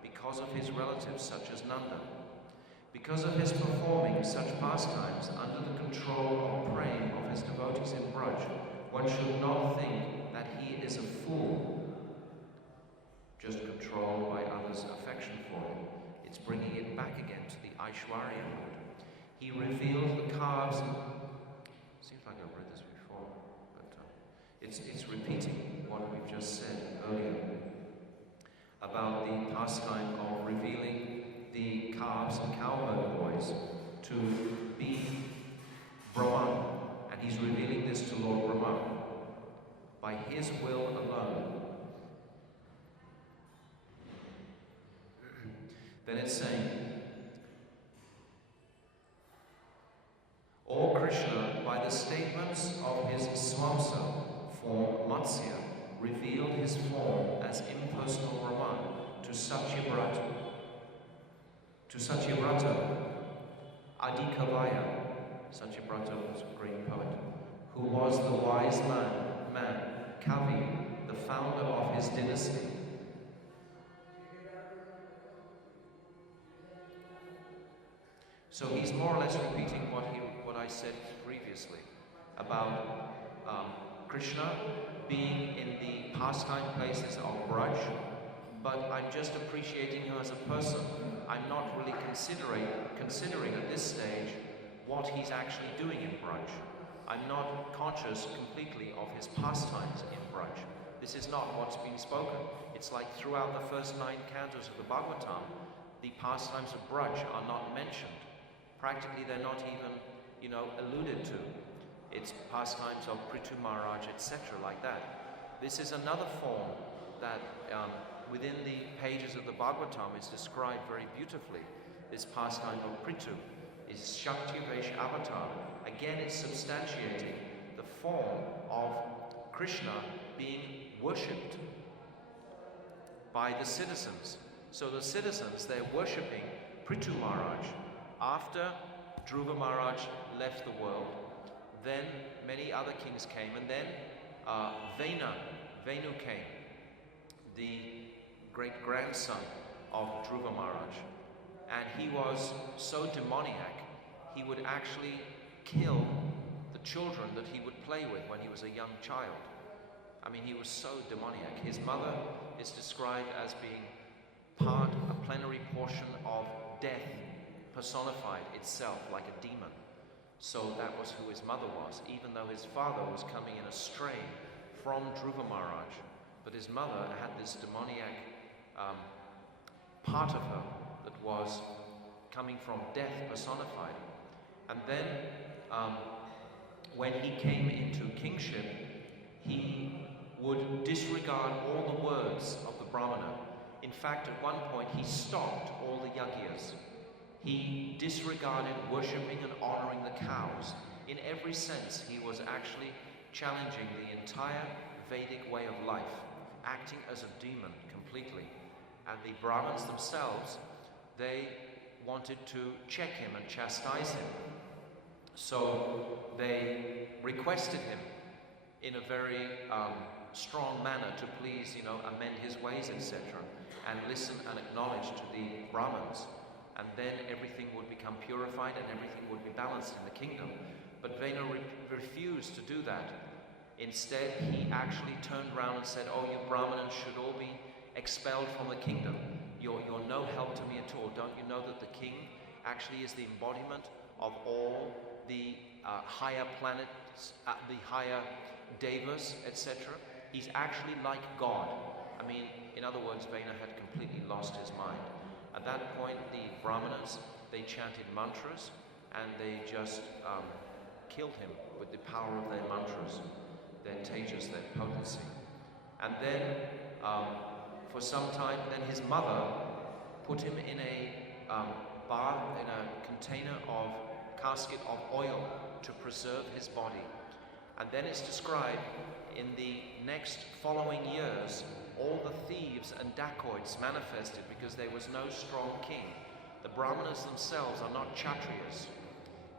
because of his relatives such as Nanda. Because of his performing such pastimes under the control of praying of his devotees in Braj, one should not think that he is a fool, just controlled by others' affection for him. It's bringing it back again to the Aishwarya mood. He revealed the calves. Seems like I've read this before, but it's repeating what we've just said earlier about the pastime of revealing the calves and cowherd boys to be Brahman, and he's revealing this to Lord Brahma by his will alone. Then it's saying, or Krishna, by the statements of his Swamsa form Matsya, revealed his form as impersonal Brahman to Satyavrata, Adikavaya. Satyavrata was a great poet, who was the wise man, Kavi, the founder of his dynasty. So he's more or less repeating what I said previously about Krishna being in the pastime places of Braj, but I'm just appreciating him as a person. I'm not really considering at this stage what he's actually doing in Braj. I'm not conscious completely of his pastimes in Braj. This is not what's been spoken. It's like throughout the first 9 cantos of the Bhagavatam, the pastimes of Braj are not mentioned. Practically, they're not even, alluded to. It's pastimes of Prithu Maharaj, etc., like that. This is another form that within the pages of the Bhagavatam is described very beautifully. This pastime of Prithu is Shakti Vesh Avatar. Again, it's substantiating the form of Krishna being worshipped by the citizens. So the citizens, they're worshipping Prithu Maharaj. After Dhruva Maharaj left the world, then many other kings came, and then Venu came, the great-grandson of Dhruva Maharaj. And he was so demoniac, he would actually kill the children that he would play with when he was a young child. I mean, he was so demoniac. His mother is described as being a plenary portion of death, personified itself like a demon. So that was who his mother was, even though his father was coming in astray from Dhruva Maharaj. But his mother had this demoniac part of her that was coming from death personified. And then when he came into kingship, he would disregard all the words of the Brahmana. In fact, at one point he stopped all the yagyas. He disregarded worshipping and honoring the cows. In every sense, he was actually challenging the entire Vedic way of life, acting as a demon completely. And the Brahmins themselves, they wanted to check him and chastise him. So they requested him in a very strong manner to please, amend his ways, etc., and listen and acknowledge to the Brahmins. And then everything would become purified and everything would be balanced in the kingdom. But Venu refused to do that. Instead, he actually turned around and said, "Oh, you Brahmanas should all be expelled from the kingdom. You're no help to me at all. Don't you know that the king actually is the embodiment of all the higher planets, the higher devas, etc.? He's actually like God." I mean, in other words, Venu had completely lost his mind. At that point, the Brahmanas, they chanted mantras, and they just killed him with the power of their mantras, their tejas, their potency. And then for some time. Then his mother put him in a container of casket of oil to preserve his body. And then it's described in the next following years, all the thieves and dacoits manifested because there was no strong king. The Brahmanas themselves are not Kshatriyas.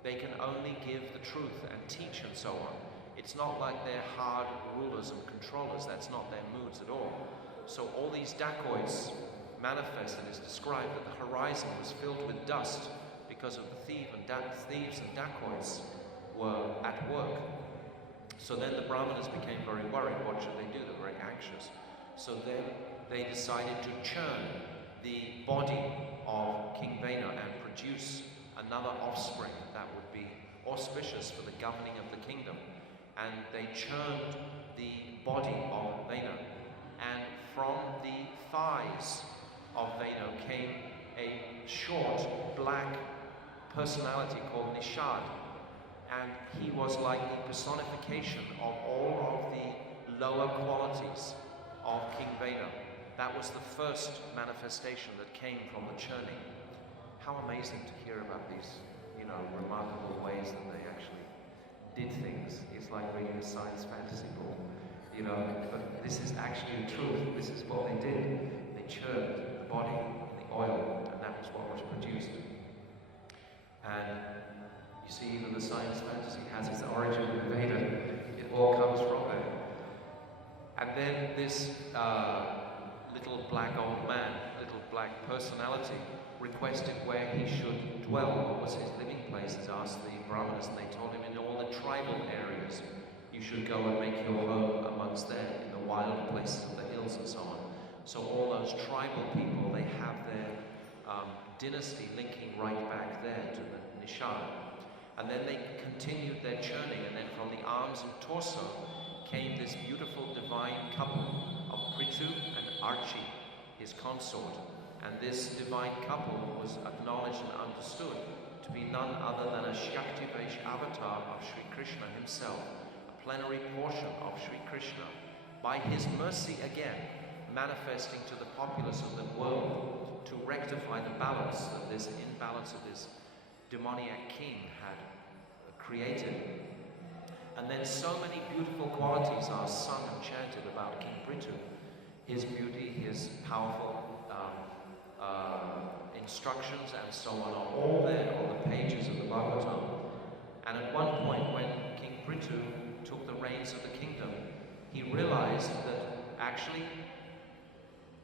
They can only give the truth and teach and so on. It's not like they're hard rulers and controllers. That's not their moods at all. So all these dacoits manifested. It's described that the horizon was filled with dust because of the thieves and dacoits were at work. So then the Brahmanas became very worried. What should they do? They were very anxious. So then they decided to churn the body of King Vena and produce another offspring that would be auspicious for the governing of the kingdom. And they churned the body of Vena, and from the thighs of Vena came a short black personality called Nishad, and he was like the personification of all of the lower qualities of King Vena. That was the first manifestation that came from the churning. How amazing to hear about these, remarkable ways that they actually did things. It's like reading a science fantasy book, but this is actually the truth. This is what they did. They churned the body in the oil, and that was what was produced. And you see, even the science fantasy has its origin in Veda. It all comes from there. And then this little black old man, little black personality, requested where he should dwell, what was his living places, asked the Brahmanas, and they told him in all the tribal areas you should go and make your home amongst them, in the wild places of the hills and so on. So all those tribal people, they have their dynasty linking right back there to the Nishad. And then they continued their churning, and then from the arms and torso came this beautiful divine couple of Prithu and Archie, his consort. And this divine couple was acknowledged and understood to be none other than a Shakti-Vesh avatar of Sri Krishna himself, a plenary portion of Sri Krishna, by his mercy again, manifesting to the populace of the world to rectify the balance that this imbalance of this demoniac king had created. And then so many beautiful qualities are sung and chanted about King Prithu. His beauty, his powerful instructions and so on are all there on the pages of the Bhagavatam. And at one point when King Prithu took the reins of the kingdom, he realized that actually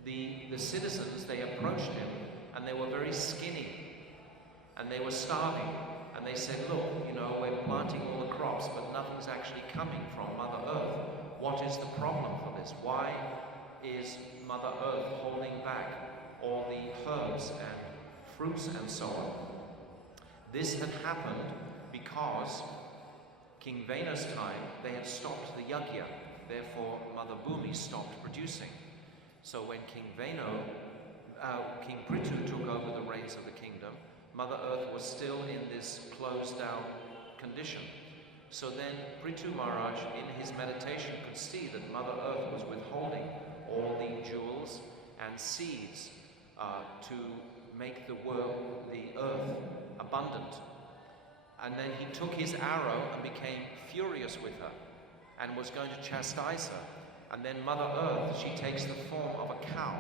the citizens, they approached him and they were very skinny and they were starving, and they said, look, we're planting all the crops but nothing's actually coming from Mother Earth. What is the problem for this? Why is Mother Earth holding back all the herbs and fruits and so on? This had happened because King Vena's time, they had stopped the yajna, therefore Mother Bhumi stopped producing. So when King Prithu took over the reins of the kingdom, Mother Earth was still in this closed down condition. So then Prithu Maharaj in his meditation could see that Mother Earth was withholding all the jewels and seeds to make the earth abundant. And then he took his arrow and became furious with her and was going to chastise her. And then Mother Earth, she takes the form of a cow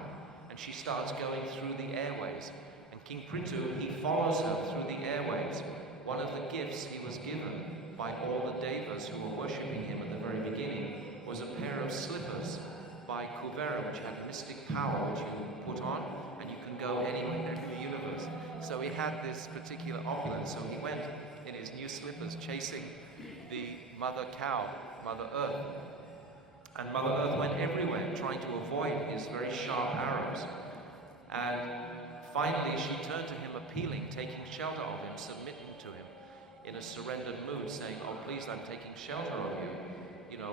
and she starts going through the airways. And King Prithu, he follows her through the airways. One of the gifts he was given by all the devas who were worshipping him at the very beginning was a pair of slippers by Kuvera, which had mystic power, which you put on and you can go anywhere in the universe. So he had this particular opulence, so he went in his new slippers chasing the mother cow, Mother Earth. And Mother Earth went everywhere trying to avoid his very sharp arrows. And finally she turned to him appealing, taking shelter of him, submitting to him in a surrendered mood, saying, oh please, I'm taking shelter of you.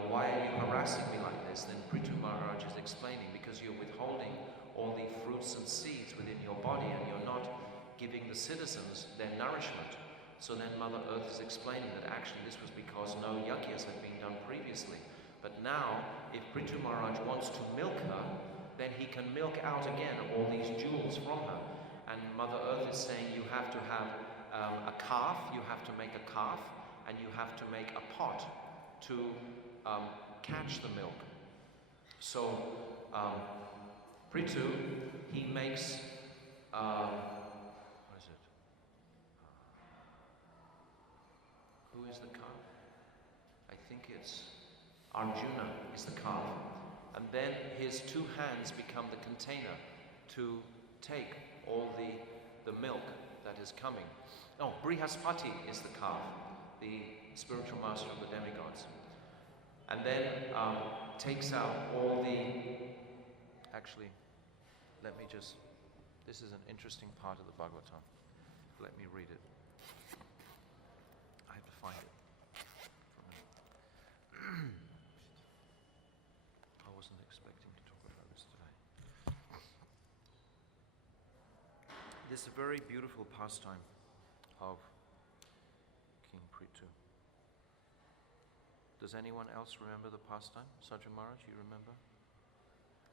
Why are you harassing me like this? Then Prithu Maharaj is explaining, because you're withholding all the fruits and seeds within your body and you're not giving the citizens their nourishment. So then Mother Earth is explaining that actually this was because no yajnas had been done previously. But now, if Prithu Maharaj wants to milk her, then he can milk out again all these jewels from her. And Mother Earth is saying you have to have a calf, you have to make a calf, and you have to make a pot to catch the milk. So Prithu, he makes, what is it? Who is the calf? I think it's Arjuna is the calf. And then his two hands become the container to take all the milk that is coming. Oh, Brihaspati is the calf, the spiritual master of the demigods. And then takes out all the... Actually, let me just... This is an interesting part of the Bhagavatam. Let me read it. I have to find it. I wasn't expecting to talk about this today. This is a very beautiful pastime of King Prithu. Does anyone else remember the pastime? Sajjan Maharaj, you remember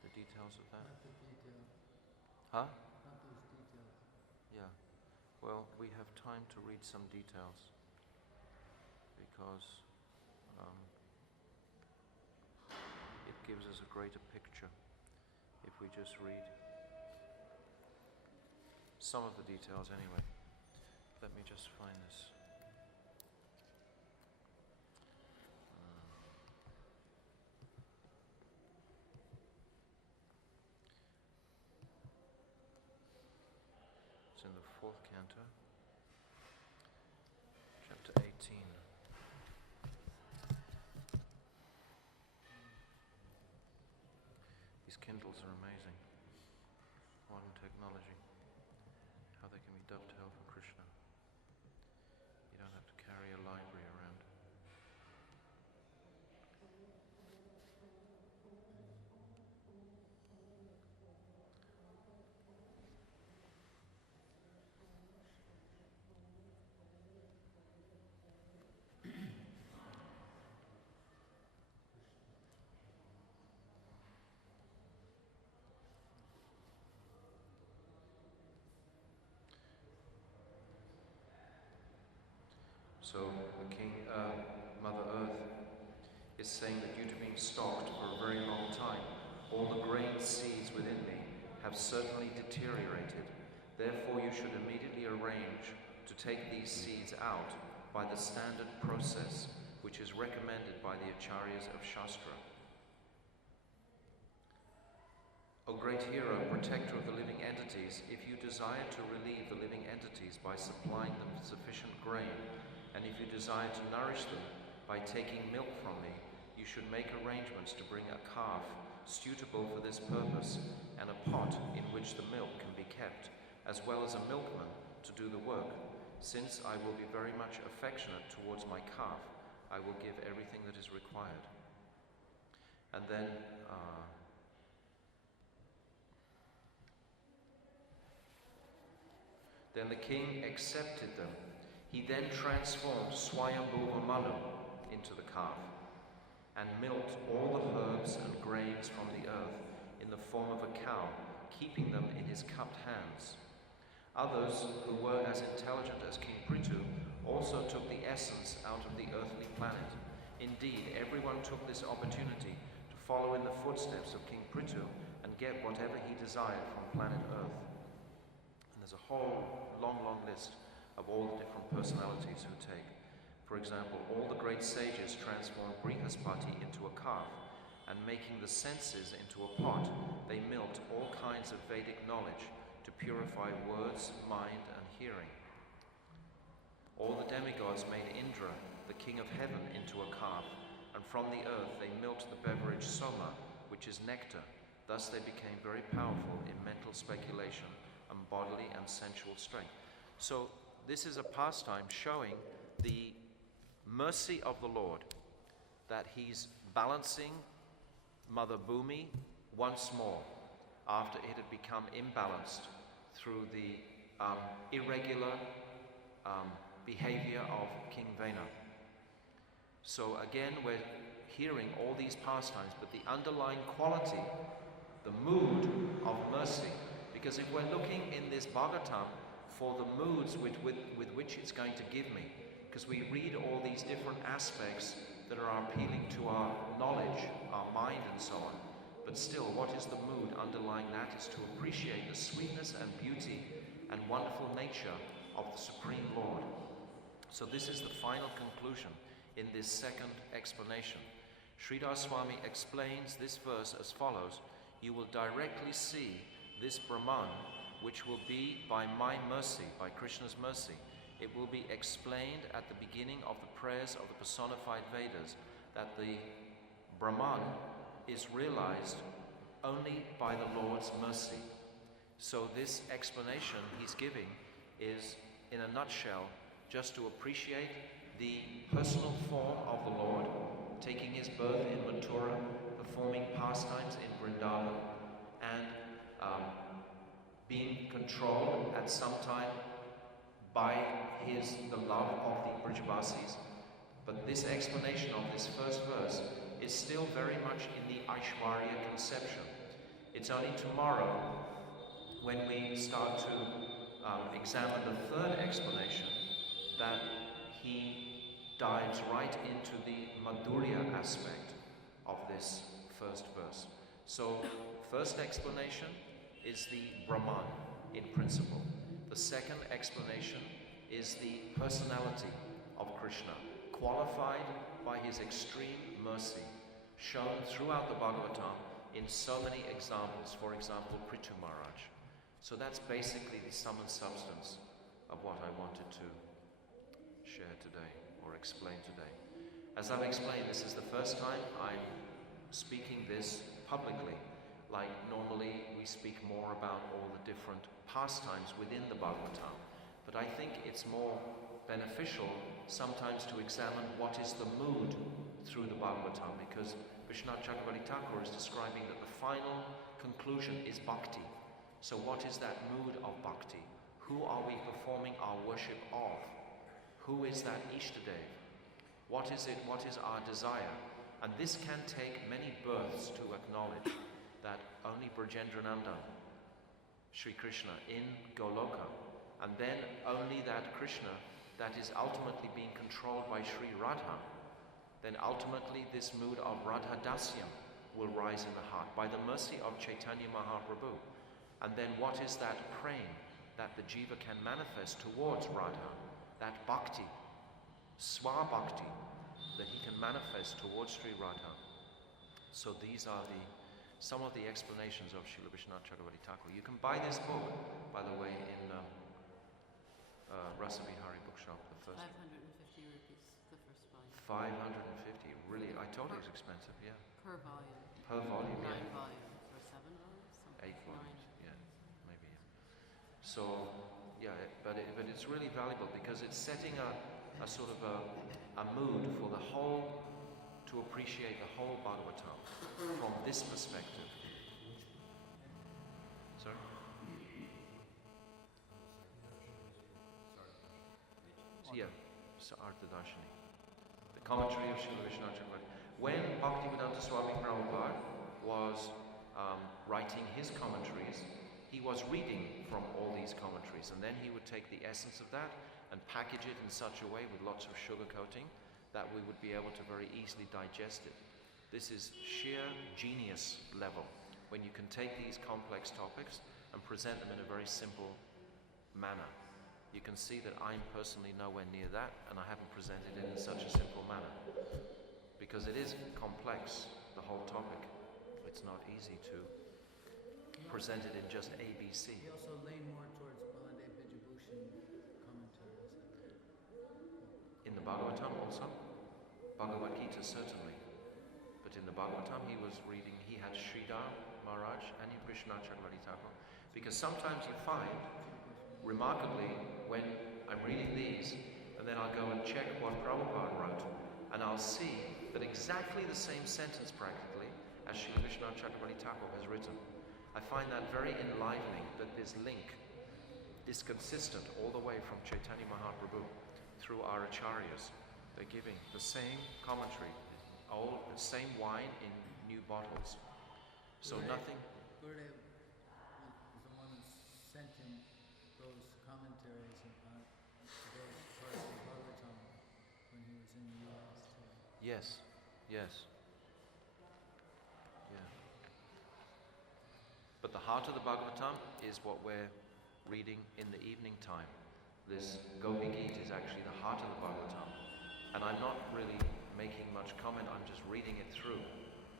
the details of that? Not the detail. Huh? Not those details. Yeah. Well, we have time to read some details because it gives us a greater picture if we just read some of the details anyway. Let me just find this. It's in the 4th canto, chapter 18. These Kindles are amazing. Modern technology. How they can be dovetailed from Krishna. You don't have to carry a library around. So the King, Mother Earth, is saying that due to being stocked for a very long time, all the grain seeds within me have certainly deteriorated. Therefore you should immediately arrange to take these seeds out by the standard process which is recommended by the Acharyas of Shastra. O great hero, protector of the living entities, if you desire to relieve the living entities by supplying them sufficient grain, and if you desire to nourish them by taking milk from me, you should make arrangements to bring a calf suitable for this purpose, and a pot in which the milk can be kept, as well as a milkman to do the work. Since I will be very much affectionate towards my calf, I will give everything that is required. And then the king accepted them. He then transformed Swayambhuva Manu into the calf and milked all the herbs and grains from the earth in the form of a cow, keeping them in his cupped hands. Others, who were as intelligent as King Prithu, also took the essence out of the earthly planet. Indeed, everyone took this opportunity to follow in the footsteps of King Prithu and get whatever he desired from planet Earth. And there's a whole long list of all the different personalities who take. For example, all the great sages transformed Brihaspati into a calf, and making the senses into a pot, they milked all kinds of Vedic knowledge to purify words, mind, and hearing. All the demigods made Indra, the king of heaven, into a calf, and from the earth they milked the beverage soma, which is nectar. Thus they became very powerful in mental speculation and bodily and sensual strength. So this is a pastime showing the mercy of the Lord, that he's balancing Mother Bhumi once more after it had become imbalanced through the irregular behavior of King Vena. So again, we're hearing all these pastimes, but the underlying quality the mood of mercy. Because if we're looking in this Bhagavatam for the moods with which it's going to give me, because we read all these different aspects that are appealing to our knowledge, our mind and so on, but still, what is the mood underlying that is to appreciate the sweetness and beauty and wonderful nature of the Supreme Lord. So this is the final conclusion in this second explanation. Sridhar Swami explains this verse as follows: you will directly see this Brahman, which will be by my mercy, by Krishna's mercy. It will be explained at the beginning of the prayers of the personified Vedas that the Brahman is realized only by the Lord's mercy. So this explanation he's giving is, in a nutshell, just to appreciate the personal form of the Lord, taking his birth in Mathura, performing pastimes in Vrindavan, and being controlled at some time by the love of the Brajavasis. But this explanation of this first verse is still very much in the Aishwarya conception. It's only tomorrow, when we start to examine the third explanation, that he dives right into the Madhurya aspect of this first verse. So, first explanation is the Brahman in principle. The second explanation is the personality of Krishna, qualified by his extreme mercy, shown throughout the Bhagavatam in so many examples, for example, Prithu Maharaj. So that's basically the sum and substance of what I wanted to share today, or explain today. As I've explained, this is the first time I'm speaking this publicly. Like normally we speak more about all the different pastimes within the Bhagavatam. But I think it's more beneficial sometimes to examine what is the mood through the Bhagavatam, because Vishwanath Chakravarti Thakur is describing that the final conclusion is bhakti. So what is that mood of bhakti? Who are we performing our worship of? Who is that Ishtadev? What is it? What is our desire? And this can take many births to acknowledge that only Brajendranandan, Sri Krishna in Goloka, and then only that Krishna that is ultimately being controlled by Sri Radha, then ultimately this mood of Radha Dasyam will rise in the heart by the mercy of Chaitanya Mahaprabhu. And then what is that praying that the jiva can manifest towards Radha, that bhakti, swa bhakti, that he can manifest towards Sri Radha. So these are some of the explanations of Srila Vishwanath Chakravarti Thakur. You can buy this book, by the way, in Rasavihari bookshop. The first 550 rupees, the first volume. 550. Really, I told you it was expensive. Yeah. Per volume. Per volume. 9 Yeah. volumes or 7 volumes. 8 volumes. Yeah, maybe. Yeah. So yeah, but it's really valuable because it's setting a sort of a mood for the whole, to appreciate the whole Bhagavatam from this perspective. Sorry? Yeah, Artha Darshani. The commentary of Srila Vishwanath Chakravarti. When Bhativedanta Swami Prabhupada was writing his commentaries, he was reading from all these commentaries, and then he would take the essence of that and package it in such a way with lots of sugar coating that we would be able to very easily digest it. This is sheer genius level, when you can take these complex topics and present them in a very simple manner. You can see that I'm personally nowhere near that, and I haven't presented it in such a simple manner. Because it is complex, the whole topic. It's not easy to present it in just ABC. He also leaned more towards Baladev Vijayabhushan commentaries. In the Bhagavatam also? Bhagavad Gita certainly. But in the Bhagavatam he had Sridhar Maharaj and Vishwanath Chakravarti Thakur. Because sometimes you find, remarkably, when I'm reading these, and then I'll go and check what Prabhupada wrote, and I'll see that exactly the same sentence practically as Srila Vishwanath Chakravarti Thakur has written. I find that very enlivening, that this link is consistent all the way from Chaitanya Mahaprabhu through our acharyas. They're giving the same commentary, the same wine in new bottles. So nothing. Gurudev was the one who sent him those commentaries on those parts of Bhagavatam when he was in the U.S. too. Yes, yes. Yeah. But the heart of the Bhagavatam is what we're reading in the evening time. This Gopi Gita is actually the heart of the Bhagavatam. And I'm not really making much comment, I'm just reading it through,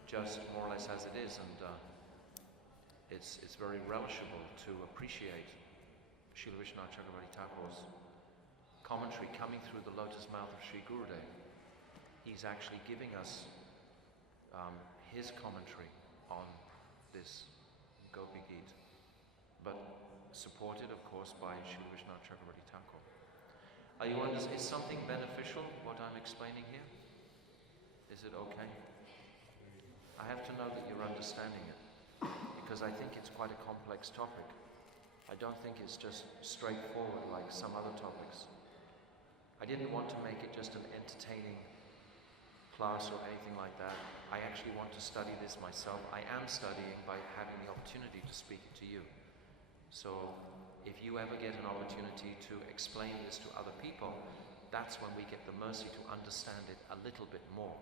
just more or less as it is. And it's very relishable to appreciate Srila Vishwanath Chakravarti Thakur's commentary coming through the lotus mouth of Sri Gurudev. He's actually giving us his commentary on this Gopi Gita, but supported, of course, by Srila Vishwanath Chakravarti Thakur. Is something beneficial, what I'm explaining here? Is it okay? I have to know that you're understanding it, because I think it's quite a complex topic. I don't think it's just straightforward like some other topics. I didn't want to make it just an entertaining class or anything like that. I actually want to study this myself. I am studying by having the opportunity to speak it to you. So if you ever get an opportunity to explain this to other people, that's when we get the mercy to understand it a little bit more.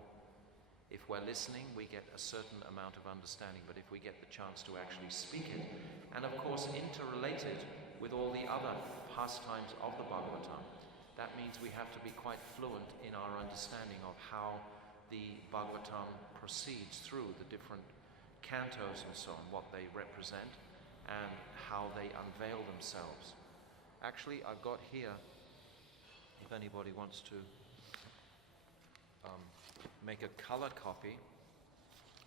If we're listening, we get a certain amount of understanding, but if we get the chance to actually speak it, and of course interrelated with all the other pastimes of the Bhagavatam, that means we have to be quite fluent in our understanding of how the Bhagavatam proceeds through the different cantos and so on, what they represent, and how they unveil themselves. Actually, I've got here, if anybody wants to make a color copy,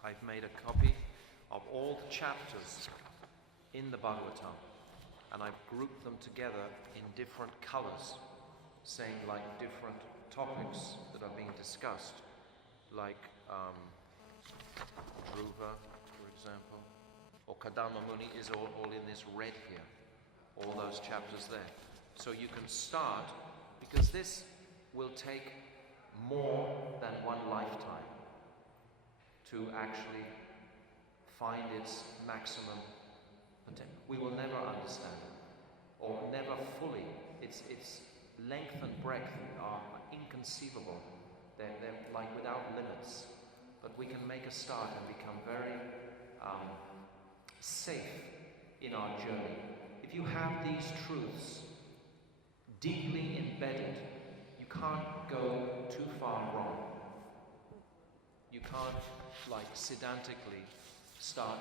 I've made a copy of all the chapters in the Bhagavatam, and I've grouped them together in different colors, saying like different topics that are being discussed, like Dhruva, for example, or Kadama Muni is all in this red here, all those chapters there. So you can start, because this will take more than one lifetime to actually find its maximum potential. We will never understand it, or never fully. Its length and breadth are inconceivable. They're like without limits. But we can make a start and become very safe in our journey. If you have these truths deeply embedded, you can't go too far wrong. You can't, like, sedantically start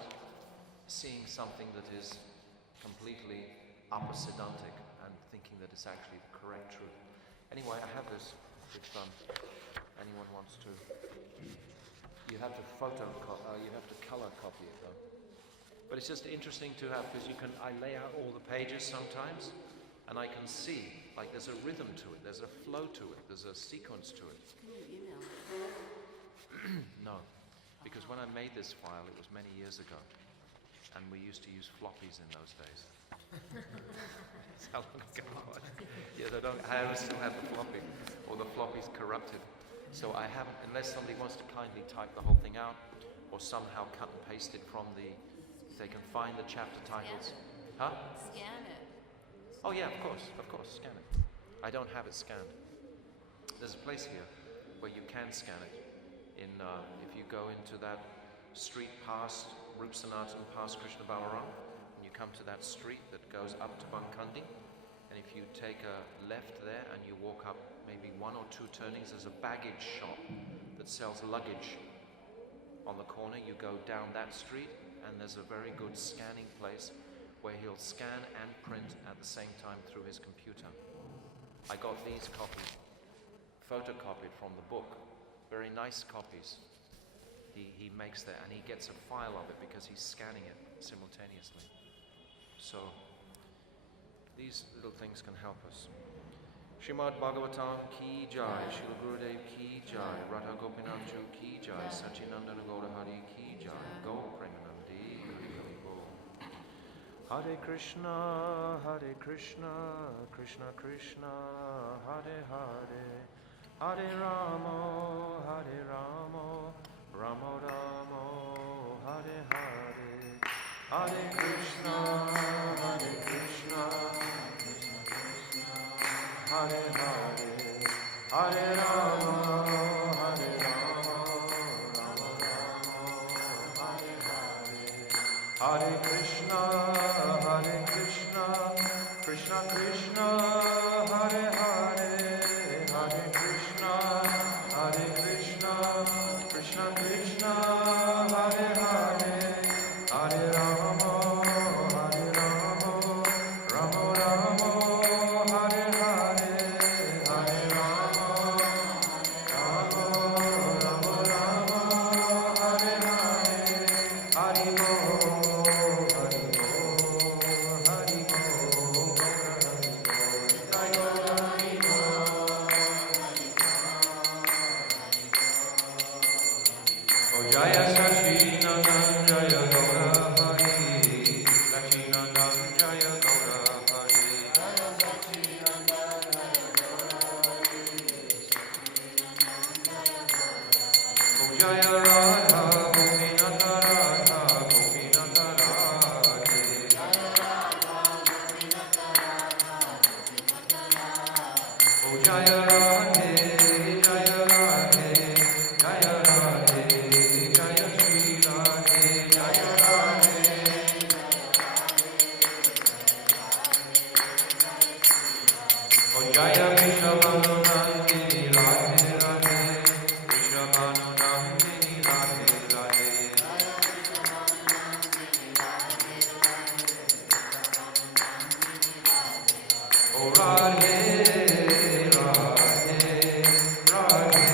seeing something that is completely upper-sedantic and thinking that it's actually the correct truth. Anyway, I have this, if anyone wants to. You have to you have to color copy it though. But it's just interesting to have, because I lay out all the pages sometimes, and I can see, like, there's a rhythm to it, there's a flow to it, there's a sequence to it. Can you email? No, because when I made this file, it was many years ago, and we used to use floppies in those days. That's how long ago it was. Yes, I still have the floppy, or the floppy's corrupted. So I haven't, unless somebody wants to kindly type the whole thing out, or somehow cut and paste it from the, if they can find the chapter titles. Huh? Scan it. Oh yeah, of course, scan it. I don't have it scanned. There's a place here where you can scan it. If you go into that street past Rup Sanatan, past Krishna Balaram, and you come to that street that goes up to Bankandi, and if you take a left there and you walk up maybe one or two turnings, there's a baggage shop that sells luggage. On the corner, you go down that street, and there's a very good scanning place where he'll scan and print at the same time through his computer. I got these copied, photocopied from the book. Very nice copies. He makes that, and he gets a file of it because he's scanning it simultaneously. So these little things can help us. Srimad Bhagavatam ki jai, Srila Gurudev ki jai, Radha Gopinath ki jai, Sachinandana Gaurahari ki jai, Go Premanandi, Hari Bo. Hare Krishna, Krishna Krishna, Hare Hare, Hare Rama, Rama Rama, Hare Hare. Hare Krishna, Hare Krishna, Hare Hare, Hare Rama, Hare Rama, Rama Rama, Hare Hare. Hare Krishna, Krishna Krishna, Hare Hare, Hare Krishna, Krishna Krishna, Hare Hare, Hare Rama, Rama Rama, Hare Hare, Hare Rama, Rama Rama, Hare Hare, Hari Bo. Jaya Sachinandam Jaya Gaura Hari, Sachinandam Jaya Gaura Hari, Jaya Sachinandam Jaya Gaura Hari, Sachinandam Jaya Gaura Hari. Jaya Radha Gopinath Radha Gopinath Radhe, Jaya Radha Gopinath Radha Gopinath Radhe, O Jaya Radhe, Jaya Radhe, Jaya Radhe. Jaya Shri Radhe, Jaya Radhe, O Jaya Vrindavan Nandini Radhe Radhe, Vrindavan Nandini Radhe Radhe, O Radhe, Radhe, Radhe, Radhe.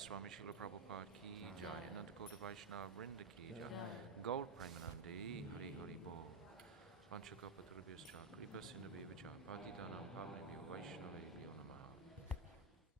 Swami Srila Prabhupada ki jai, Ananta Kota Vaishnava Vrinda ki jai, Gaur Premanandi, Hari Hari Bol, Panchakapa Tribhyascha, Kripa